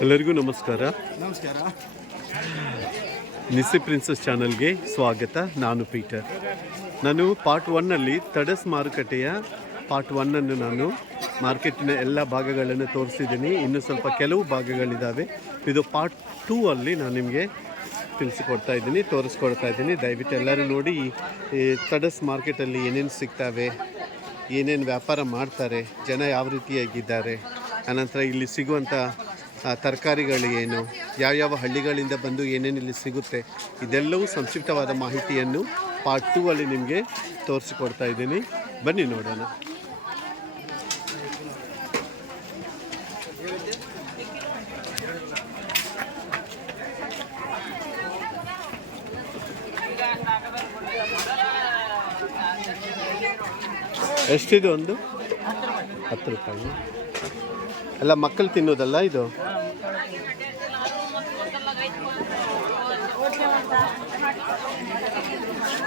ಎಲ್ಲರಿಗೂ ನಮಸ್ಕಾರ. ನಮಸ್ಕಾರ. ನಿಸ್ಸಿ ಪ್ರಿನ್ಸಸ್ ಚಾನಲ್ಗೆ ಸ್ವಾಗತ. ನಾನು ಪೀಟರ್. ನಾನು ಪಾರ್ಟ್ ಒನ್ನಲ್ಲಿ ತಡಸ್ ಮಾರುಕಟ್ಟೆಯ ಪಾರ್ಟ್ ಒನ್ನನ್ನು ನಾನು ಮಾರ್ಕೆಟಿನ ಎಲ್ಲ ಭಾಗಗಳನ್ನು ತೋರಿಸಿದ್ದೀನಿ. ಇನ್ನು ಸ್ವಲ್ಪ ಕೆಲವು ಭಾಗಗಳಿದ್ದಾವೆ ಇದು ಪಾರ್ಟ್ ಟೂ ಅಲ್ಲಿ ನಾನು ನಿಮಗೆ ತಿಳಿಸಿಕೊಡ್ತಾ ಇದ್ದೀನಿ ತೋರಿಸ್ಕೊಡ್ತಾ ಇದ್ದೀನಿ. ದಯವಿಟ್ಟು ಎಲ್ಲರೂ ನೋಡಿ ಈ- ಈ ತಡಸ್ ಮಾರ್ಕೆಟಲ್ಲಿ ಏನೇನು ಸಿಗ್ತವೆ ಏನೇನು ವ್ಯಾಪಾರ ಮಾಡ್ತಾರೆ ಜನ ಯಾವ ರೀತಿಯಾಗಿದ್ದಾರೆ ಅನಂತರ ಇಲ್ಲಿ ಸಿಗುವಂಥ ಏನು ಯಾವ್ಯಾವ ಹಳ್ಳಿಗಳಿಂದ ಬಂದು ಏನೇನು ಇಲ್ಲಿ ಸಿಗುತ್ತೆ, ಇದೆಲ್ಲವೂ ಸಂಕ್ಷಿಪ್ತವಾದ ಮಾಹಿತಿಯನ್ನು ಪಾರ್ಟ್ ಟೂ ಅಲ್ಲಿ ನಿಮಗೆ ತೋರಿಸಿಕೊಡ್ತಾ ಇದ್ದೀನಿ. ಬನ್ನಿ ನೋಡೋಣ. ಎಷ್ಟಿದು ಒಂದು? ಹತ್ತು ರೂಪಾಯಿ. ಎಲ್ಲ ಮಕ್ಕಳು ತಿನ್ನೋದಲ್ಲ ಇದು?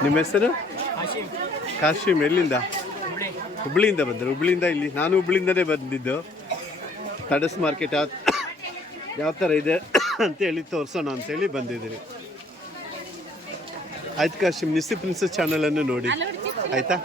ನಿಮ್ಮ ಹೆಸರು? ಕಾಶಿಮ್. ಎಲ್ಲಿಂದ? ಹುಬ್ಳಿಯಿಂದ ಬಂದರು? ಹುಬ್ಳಿಯಿಂದ ಇಲ್ಲಿ? ನಾನು ಹುಬ್ಳಿಯಿಂದನೇ ಬಂದಿದ್ದು. ತಡಸ್ ಮಾರ್ಕೆಟ್ ಯಾವ ಯಾವ ಥರ ಇದೆ ಅಂತೇಳಿ ತೋರಿಸೋಣ ಅಂತೇಳಿ ಬಂದಿದ್ದೀನಿ. ಆಯ್ತು ಕಾಶಿಮ್ ನಿಸ್ಸಿ ಪ್ರಿನ್ಸಸ್ ಚಾನಲನ್ನು ನೋಡಿ. ಆಯಿತಾ?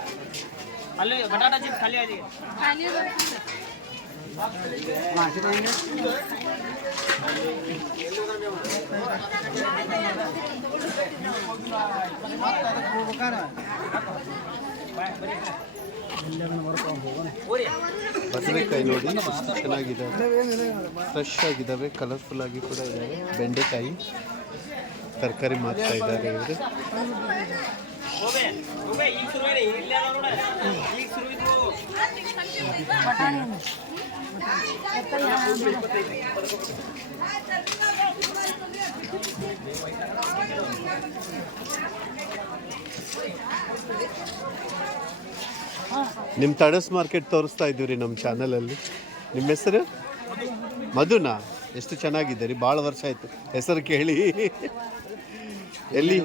ಬದನೆಕಾಯಿ ನೋಡಿ ಎಷ್ಟು ಚೆನ್ನಾಗಿದ್ದಾವೆ ಫ್ರೆಶ್ ಆಗಿದ್ದಾವೆ ಕಲರ್ಫುಲ್ ಆಗಿ ಕೂಡ ಇದ್ದಾವೆ ಬೆಂಡೆಕಾಯಿ, ತರಕಾರಿ ಮಾರ್ತಾ ಇದ್ದಾರೆ ಇವರು. ಈಗ ನಿಮ್ಮ ತಡಸ್ ಮಾರ್ಕೆಟ್ ತೋರಿಸ್ತಾ ಇದ್ದೀವಿ ನಮ್ಮ ಚಾನಲಲ್ಲಿ ನಿಮ್ಮ ಹೆಸರು? ಮಧುನಾ? ಎಷ್ಟು ಚೆನ್ನಾಗಿದ್ದೀರಿ ಭಾಳ ವರ್ಷ ಆಯಿತು. ಹೆಸರು ಕೇಳಿ. ಎಲ್ಲಿ?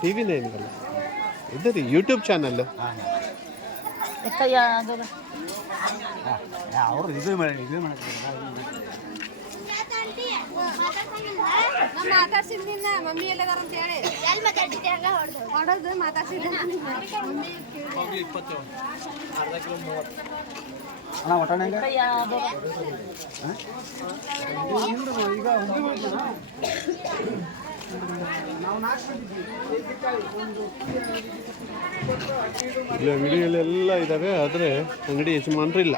ಟಿ ವಿ ನೈನ್ಗಲ್ಲ ಇದು ರೀ ಯೂಟ್ಯೂಬ್ ಚಾನಲ್ಲು ಅವರು ಇದು ಮಾಡಿ ಇದು ಮಾಡಕ್ಕೆ ನಾ ಮಾತಾಡ್ಸಿದ್ನಿನ್ನ ಮಮ್ಮಿ ಎಲ್ಲದಾರ ಅಂತ ಹೇಳಿ. ಹೊಡೆದು ಮಾತಾಡ್ಸಿದ್ದೆ. ಅಣ್ಣ ಒಟ್ಟಾಣ ಇಲ್ಲಿ ಅಂಗಡಿಗಳೆಲ್ಲ ಇದ್ದಾವೆ ಆದರೆ ಅಂಗಡಿ ಯಜಮಾನರು ಇಲ್ಲ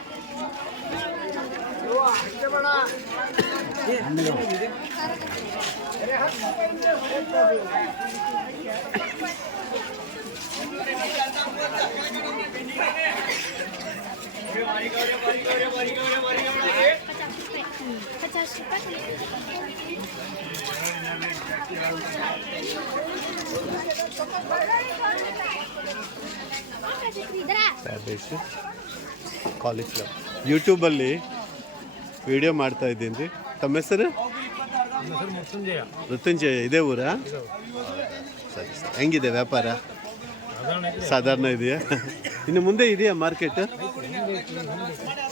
પચાસ ಯೂಟ್ಯೂಬಲ್ಲಿ ವಿಡಿಯೋ ಮಾಡ್ತಾ ಇದ್ದೀನಿ. ರೀ ತಮ್ಮ ಹೆಸರು? ಮೃತ್ಯುಂಜಯ. ಇದೇ ಊರಾ? ಸರಿ ಸರಿ. ಹೆಂಗಿದೆ ವ್ಯಾಪಾರ? ಸಾಧಾರಣ ಇದೆಯಾ? ಇನ್ನು ಮುಂದೆ ಇದೆಯಾ ಮಾರ್ಕೆಟ್?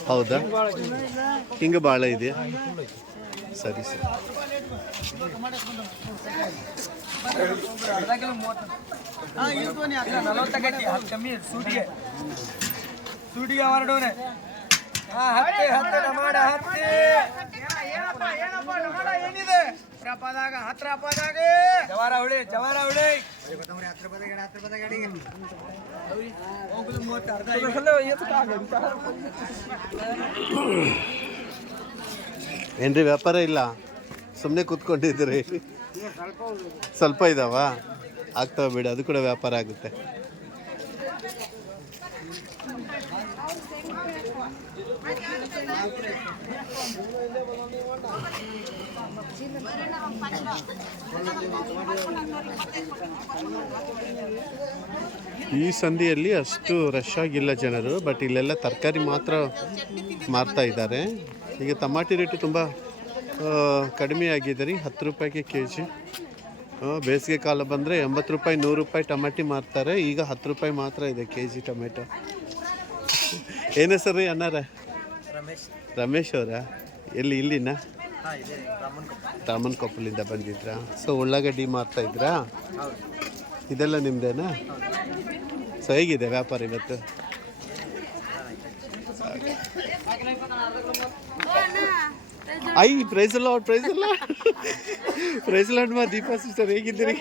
ಹೌದಾ? ಹಿಂಗೆ ಭಾಳ ಇದೆಯಾ? ಸರಿ ಸರಿ. ಏನಿದೆ ರಪ್ಪದಾಗ ಜವಾರ ಹುಳಿ ಜವಾರ ಹುಳಿ ಹತ್ತು ರೂಪಾಯಿ ಹತ್ತು ರೂಪಾಯಿ. ಏನ್ರಿ ವ್ಯಾಪಾರ ಇಲ್ಲ? ಸುಮ್ಮನೆ ಕೂತ್ಕೊಂಡಿದ್ದೀರಿ. ಸ್ವಲ್ಪ ಇದಾವ? ಆಗ್ತಾವ ಬಿಡಿ ಅದು ಕೂಡ ವ್ಯಾಪಾರ ಆಗುತ್ತೆ. ಈ ಸಂದಿಯಲ್ಲಿ ಅಷ್ಟು ರಶ್ ಆಗಿಲ್ಲ ಜನರು ಬಟ್ ಇಲ್ಲೆಲ್ಲ ತರಕಾರಿ ಮಾತ್ರ ಮಾರ್ತಾ ಇದ್ದಾರೆ. ಈಗ ಟಮಾಟಿ ರೇಟು ತುಂಬ ಕಡಿಮೆ ಆಗಿದೆ ರೀ ಹತ್ತು ರೂಪಾಯಿಗೆ ಕೆ ಜಿ ಬೇಸಿಗೆ ಕಾಲ ಬಂದರೆ ಎಂಬತ್ತು ರೂಪಾಯಿ, ನೂರು ರೂಪಾಯಿ ಟಮಾಟಿ ಮಾರ್ತಾರೆ, ಈಗ ಹತ್ತು ರೂಪಾಯಿ ಮಾತ್ರ ಇದೆ ಕೆ ಜಿ ಟೊಮೆಟೊ. ಏನೇ ಸರ್ ರೀ ಅನ್ನಾರ ರಮೇಶ್. ರಮೇಶ್ ಅವರ? ಎಲ್ಲಿ ಇಲ್ಲಿನ? ರಾಮನ್ ಕೊಪ್ಪಲಿಂದ ಬಂದಿದ್ರಾ? ಸೊ ಉಳ್ಳಾಗಡ್ಡಿ ಮಾರ್ತಾ ಇದ್ರಾ? ಇದೆಲ್ಲ ನಿಮ್ದೇನಾ? ಸೊ ಹೇಗಿದೆ ವ್ಯಾಪಾರ ಇವತ್ತು? ಐ ಪ್ರೈಸ್ ಅಲ್ಲ ಪ್ರೈಸ್ ಅಲ್ಲ? ಪ್ರೈಸ್ ಅಲ್ಲ ಮಾ ದೀಪಾ ಸಿಸ್ಟರ್ ಹೇಗಿದ್ದೀರಿ?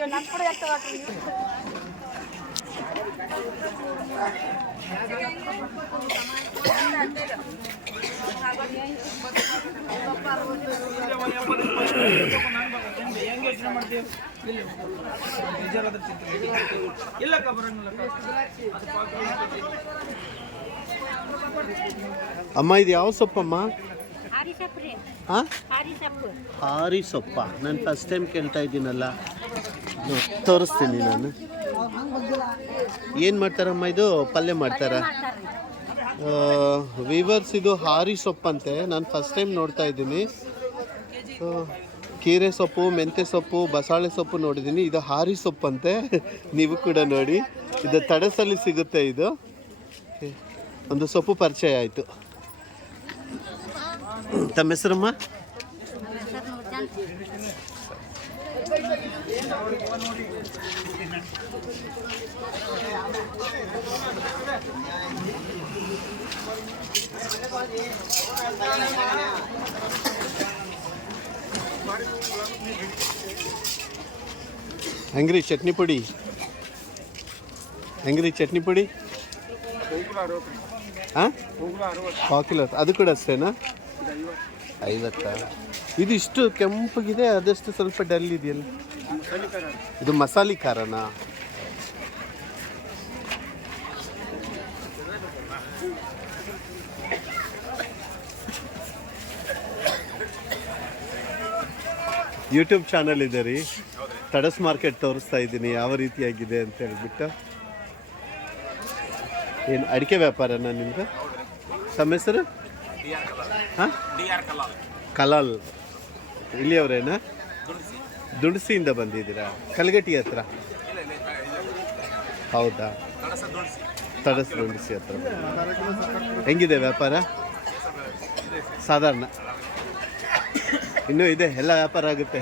ಇಲ್ಲಕ್ಕ ಅಮ್ಮ ಇದು ಯಾವ ಸೊಪ್ಪಮ್ಮ? ಹಾರಿ ಸೊಪ್ಪ ನಾನು ಫಸ್ಟ್ ಟೈಮ್ ಕೇಳ್ತಾ ಇದ್ದೀನಲ್ಲ. ತೋರಿಸ್ತೀನಿ ನಾನು. ಏನು ಮಾಡ್ತಾರಮ್ಮ ಇದು? ಪಲ್ಯ ಮಾಡ್ತಾರ? ವಿವರ್ಸ್ ಇದು ಹಾರಿ ಸೊಪ್ಪಂತೆ. ನಾನು ಫಸ್ಟ್ ಟೈಮ್ ನೋಡ್ತಾ ಇದ್ದೀನಿ. ಕೀರೆ ಸೊಪ್ಪು ಮೆಂತ್ಯ ಸೊಪ್ಪು, ಬಸಾಳೆ ಸೊಪ್ಪು ನೋಡಿದ್ದೀನಿ. ಇದು ಹಾರಿ ಸೊಪ್ಪಂತೆ. ನೀವು ಕೂಡ ನೋಡಿ. ಇದು ತಡಸಲ್ಲಿ ಸಿಗುತ್ತೆ ಇದು. ಒಂದು ಸೊಪ್ಪು ಪರಿಚಯ ಆಯಿತು. ತಮ್ಮ ಹೆಸರಮ್ಮ? ಹೆಂಗ್ರಿ ಚಟ್ನಿ ಪುಡಿ? ಹೆಂಗ್ರಿ ಚಟ್ನಿ ಪುಡಿ? ಹಾಂ ಪಾವು ಕಿಲೋ ಅದು ಕೂಡ ಅಷ್ಟೇನಾ? ಐವತ್ತಾ? ಇದು ಇಷ್ಟು ಕೆಂಪಗಿದೆ, ಅದಷ್ಟು ಸ್ವಲ್ಪ ಡಲ್ ಇದೆಯಲ್ಲ? ಇದು ಮಸಾಲೆ ಖಾರನಾ? ಯೂಟ್ಯೂಬ್ ಚಾನಲ್ ಇದೆ ರೀ. ತಡಸ್ ಮಾರ್ಕೆಟ್ ತೋರಿಸ್ತಾ ಇದ್ದೀನಿ, ಯಾವ ರೀತಿಯಾಗಿದೆ ಅಂತ ಹೇಳಿಬಿಟ್ಟು. ಏನು, ಅಡಿಕೆ ವ್ಯಾಪಾರನಾ ನಿಮ್ದು? ತಮ್ಮ ಹೆಸರು? ಹಾಂ? ಕಲಾಲ್. ಇಲ್ಲಿಯವರೇನಾ? ದುಡಿಸಿಯಿಂದ ಬಂದಿದ್ದೀರಾ? ಕಲ್ಗಟ್ಟಿ ಹತ್ರ? ಹೌದಾ? ತಡಸ್ ದುಂಡಸಿ ಹತ್ರ. ಹೆಂಗಿದೆ ವ್ಯಾಪಾರ? ಸಾಧಾರಣ. ಇನ್ನೂ ಇದೆ ಎಲ್ಲ ವ್ಯಾಪಾರ ಆಗುತ್ತೆ.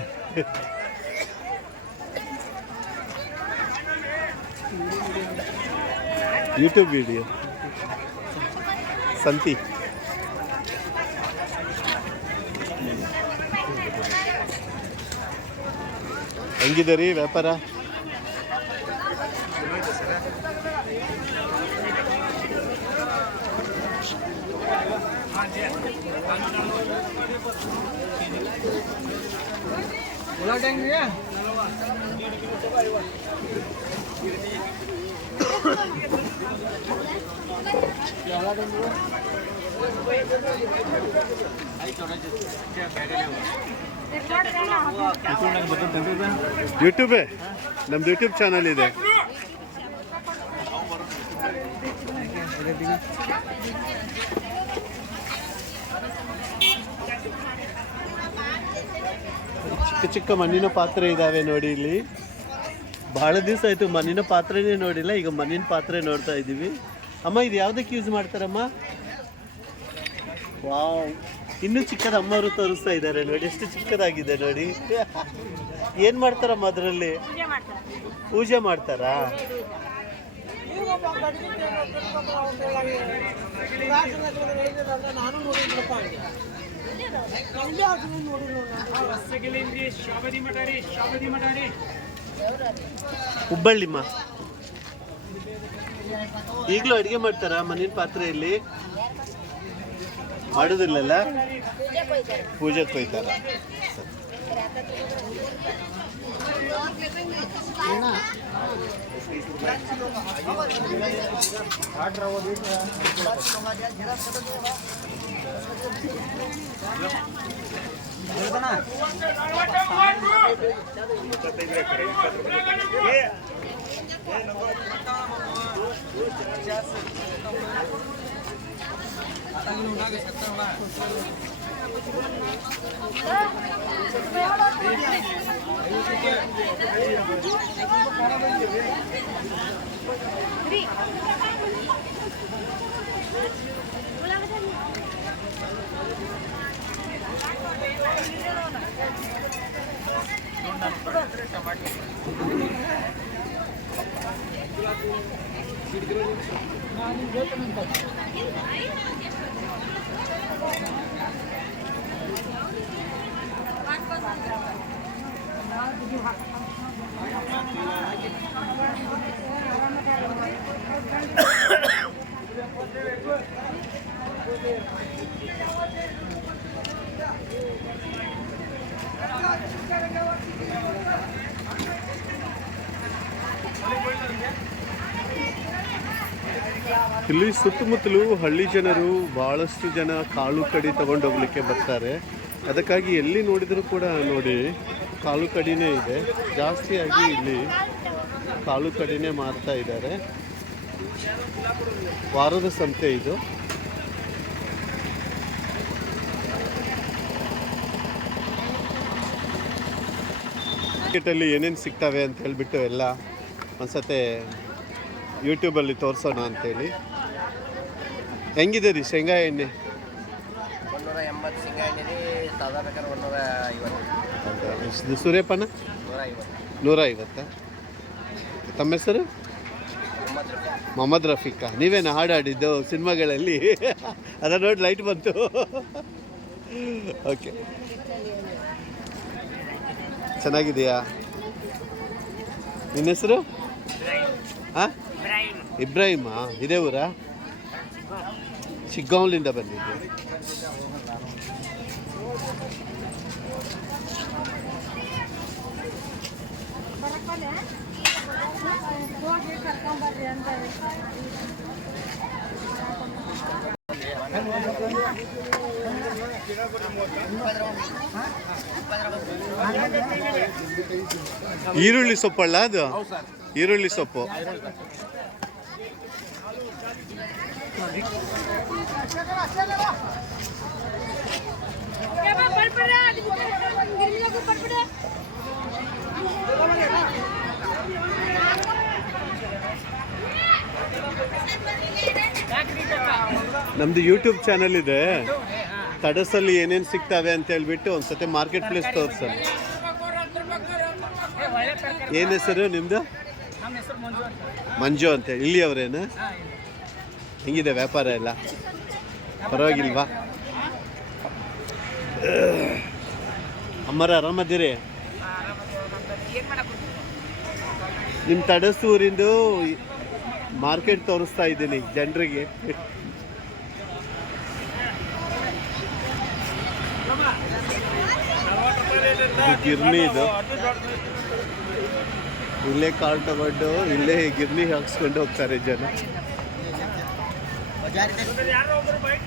ಯೂಟ್ಯೂಬ್ ವಿಡಿಯೋ ಸಂತಿ. ಹೆಂಗಿದೆ ರೀ ವ್ಯಾಪಾರ? ಯೂಟ್ಯೂಬೇ ನಮ್ದು ಯೂಟ್ಯೂಬ್ ಚಾನಲ್ ಇದೆ ಚಿಕ್ಕ ಚಿಕ್ಕ ಮಣ್ಣಿನ ಪಾತ್ರೆ ಇದಾವೆ ನೋಡಿ ಇಲ್ಲಿ. ಬಹಳ ದಿವಸ ಆಯ್ತು ಮಣ್ಣಿನ ಪಾತ್ರೆನೇ ನೋಡಿಲ್ಲ ಈಗ ಮಣ್ಣಿನ ಪಾತ್ರೆ ನೋಡ್ತಾ ಇದ್ದೀವಿ. ಅಮ್ಮ ಇದು ಯಾವುದಕ್ಕೆ ಯೂಸ್ ಮಾಡ್ತಾರಮ್ಮ? ವಾವ್. ಇನ್ನೂ ಚಿಕ್ಕದ ಅಮ್ಮವರು ತೋರಿಸ್ತಾ ಇದ್ದಾರೆ ನೋಡಿ ಎಷ್ಟು ಚಿಕ್ಕದಾಗಿದೆ ನೋಡಿ. ಏನು ಮಾಡ್ತಾರಮ್ಮ ಅದರಲ್ಲಿ? ಪೂಜೆ ಮಾಡ್ತಾರಾ. ಹುಬ್ಬಳ್ಳಿಮ್ಮ. ಈಗಲೂ ಅಡುಗೆ ಮಾಡ್ತಾರಾ ಮನೆಯ ಪಾತ್ರೆಯಲ್ಲಿ? ಮಾಡೋದಿಲ್ಲಲ್ಲ? ಪೂಜೆ ಕೊಯ್ತಾರ. Three. ಟಮಾಟೆ ಇಲ್ಲಿ ಸುತ್ತಮುತ್ತಲು ಹಳ್ಳಿ ಜನರು ಬಹಳಷ್ಟು ಜನ ಕಾಳು ಕಡಿ ತಗೊಂಡು ಹೋಗ್ಲಿಕ್ಕೆ ಬರ್ತಾರೆ. ಅದಕ್ಕಾಗಿ ಎಲ್ಲಿ ನೋಡಿದರೂ ಕೂಡ ನೋಡಿ, ಕಾಳು ಕಡಿನೇ ಇದೆ. ಜಾಸ್ತಿಯಾಗಿ ಇಲ್ಲಿ ಕಾಳು ಕಡಿನೇ ಮಾರ್ತಾ ಇದ್ದಾರೆ. ವಾರದ ಸಂತೆ ಇದು. ಮಾರ್ಕೆಟಲ್ಲಿ ಏನೇನು ಸಿಗ್ತವೆ ಅಂತ ಹೇಳಿಬಿಟ್ಟು ಎಲ್ಲ ಒಂದ್ಸತೆ ಯೂಟ್ಯೂಬಲ್ಲಿ ತೋರಿಸೋಣ ಅಂತೇಳಿ. ಹೆಂಗಿದೆ ರೀ ಶೇಂಗಾ ಎಣ್ಣೆ? ಒಂದೂರ ಎಂಬತ್ತು ಶೇಂಗಾ ಎಣ್ಣೆ ಸಾಧಾರಣ ಬೇಕಾದ್ರೆ ಒಂದೂರ ಐವತ್ತು. ಇದು ಸೂರ್ಯಪಾನ ನೂರ ಐವತ್ತು. ನೂರ ಐವತ್ತಾ? ತಮ್ಮ ಹೆಸರು? ಮೊಹಮ್ಮದ್ ರಫೀಕಾ. ನೀವೇನು ಹಾಡು ಹಾಡಿದ್ದು ಸಿನಿಮಾಗಳಲ್ಲಿ? ಅದ ನೋಡಿ ಲೈಟ್ ಬಂತು. ಓಕೆ ಚೆನ್ನಾಗಿದೆಯಾ? ನಿನ್ನ ಹೆಸರು? ಹಾಂ? ಇಬ್ರಾಹಿಮಾ? ಇದೇ ಊರಾ? ಚಿಕ್ಕಗಾಂವ್ಲಿಂದ ಬಂದಿದ್ದೆ ಈರುಳ್ಳಿ ಸೊಪ್ಪಲ್ಲ ಅದು? ಈರುಳ್ಳಿ ಸೊಪ್ಪು. ನಮ್ದು ಯೂಟ್ಯೂಬ್ ಚಾನಲ್ ಇದೆ. ತಡಸಲ್ಲಿ ಏನೇನು ಸಿಗ್ತವೆ ಅಂತ ಹೇಳ್ಬಿಟ್ಟು ಒಂದ್ಸತಿ ಮಾರ್ಕೆಟ್ ಪ್ಲೇಸ್ ತೋರಿಸಲ್ಲ ಏನ್ ಹೆಸರು ನಿಮ್ದು? ನಮ್ಮ ಹೆಸರು ಮಂಜು ಅಂತ. ಇಲ್ಲಿ ಇಲ್ಲಿಯವರೇನು? ಹೆಂಗಿದೆ ವ್ಯಾಪಾರ ಎಲ್ಲ. ಪರವಾಗಿಲ್ವಾ? ಅಮ್ಮರ ಆರಾಮದಿರಿ ನಿಮ್ಮ ತಡಸು ತಡಸೂರಿಂದು ಮಾರ್ಕೆಟ್ ತೋರಿಸ್ತಾ ಇದ್ದೀನಿ ಜನರಿಗೆ. ಗಿರ್ನಿ ಇದು. ಇಲ್ಲೇ ಕಾರ್ ತಗೊಂಡು ಇಲ್ಲೇ ಗಿರ್ನಿ ಹಾಕ್ಸ್ಕೊಂಡು ಹೋಗ್ತಾರೆ ಜನ. ಹತ್ತು ರೂಪಾಯಿ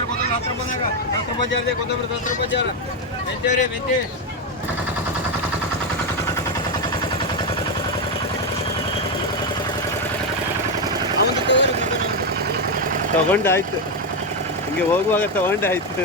ಕೊತ್ತಂಬರಿ ಹತ್ತು ರೂಪಾಯಿನಾಗ ಹತ್ತು ರೂಪಾಯಿ ಜಾರ ಕೊತ್ತಂಬರಿ ಹತ್ತು ರೂಪಾಯಿ ಜಾರ ಮೆಂತೆ ತಗೊಂಡಾಯ್ತು. ಹಿಂಗೆ ಹೋಗುವಾಗ ತಗೊಂಡಾಯ್ತು.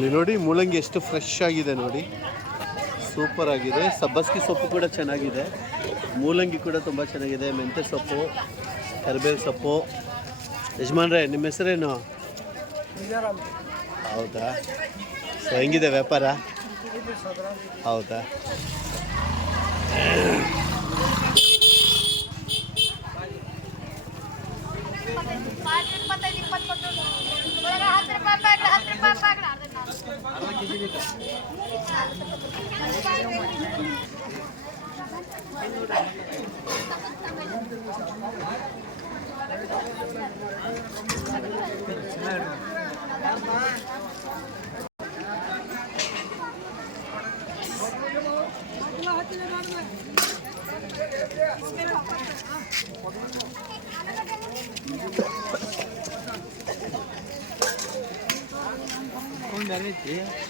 ಇಲ್ಲಿ ನೋಡಿ ಮೂಲಂಗಿ ಎಷ್ಟು ಫ್ರೆಶ್ ಆಗಿದೆ ನೋಡಿ. ಸೂಪರ್ ಆಗಿದೆ. ಸಬ್ಬಸ್ಗಿ ಸೊಪ್ಪು ಕೂಡ ಚೆನ್ನಾಗಿದೆ. ಮೂಲಂಗಿ ಕೂಡ ತುಂಬ ಚೆನ್ನಾಗಿದೆ. ಮೆಂತ್ಯ ಸೊಪ್ಪು ಕರಿಬೇವು ಸೊಪ್ಪು. ಯಜಮಾನ್ರೆ ನಿಮ್ಮ ಹೆಸರೇನು? ಹೌದಾ? ಸೊ ಹೆಂಗಿದೆ ವ್ಯಾಪಾರ? ಹೌದಾ? Kung dali, ya?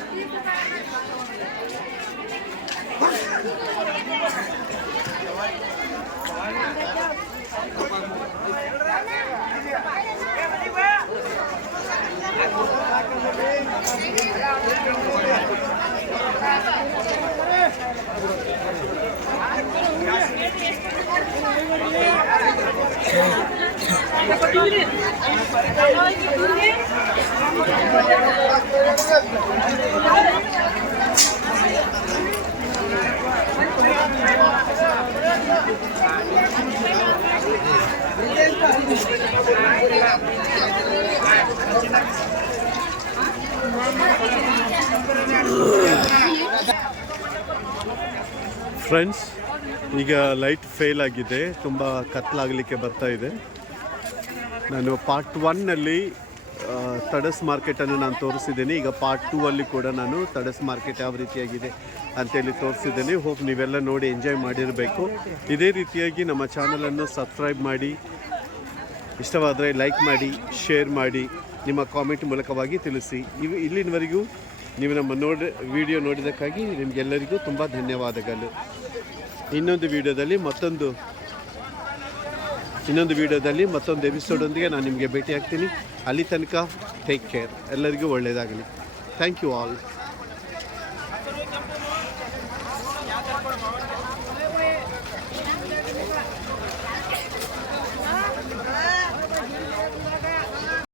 ರೂಪಾಯಿ ಒಂದು. ಫ್ರೆಂಡ್ಸ್ ಈಗ ಲೈಟ್ ಫೇಲ್ ಆಗಿದೆ. ತುಂಬ ಕತ್ಲಾಗಲಿಕ್ಕೆ ಬರ್ತಾ ಇದೆ. ನಾನು ಪಾರ್ಟ್ ಒನ್ನಲ್ಲಿ ತಡಸ್ ಮಾರ್ಕೆಟನ್ನು ನಾನು ತೋರಿಸಿದ್ದೀನಿ. ಈಗ ಪಾರ್ಟ್ ಟೂ ಅಲ್ಲಿ ಕೂಡ ನಾನು ತಡಸ್ ಮಾರ್ಕೆಟ್ ಯಾವ ರೀತಿಯಾಗಿದೆ ಅಂತೇಳಿ ತೋರಿಸಿದ್ದೀನಿ. ಹೋಪ್ ನೀವೆಲ್ಲ ನೋಡಿ ಎಂಜಾಯ್ ಮಾಡಿರಬೇಕು. ಇದೇ ರೀತಿಯಾಗಿ ನಮ್ಮ ಚಾನಲನ್ನು ಸಬ್ಸ್ಕ್ರೈಬ್ ಮಾಡಿ, ಇಷ್ಟವಾದರೆ ಲೈಕ್ ಮಾಡಿ ಶೇರ್ ಮಾಡಿ, ನಿಮ್ಮ ಕಾಮೆಂಟ್ ಮೂಲಕವಾಗಿ ತಿಳಿಸಿ. ಇವು ಇಲ್ಲಿನವರೆಗೂ ನೀವು ನಮ್ಮ ನೋಡಿ ವಿಡಿಯೋ ನೋಡಿದ್ದಕ್ಕಾಗಿ ನಿಮಗೆಲ್ಲರಿಗೂ ತುಂಬ ಧನ್ಯವಾದಗಳು. ಇನ್ನೊಂದು ವಿಡಿಯೋದಲ್ಲಿ ಮತ್ತೊಂದು ಇನ್ನೊಂದು ವಿಡಿಯೋದಲ್ಲಿ ಮತ್ತೊಂದು ಎಪಿಸೋಡೊಂದಿಗೆ ನಾನು ನಿಮಗೆ ಭೇಟಿ ಆಗ್ತೀನಿ ಅಲ್ಲಿ ತನಕ ಟೇಕ್ ಕೇರ್ ಎಲ್ಲರಿಗೂ ಒಳ್ಳೆಯದಾಗಲಿ. Thank you all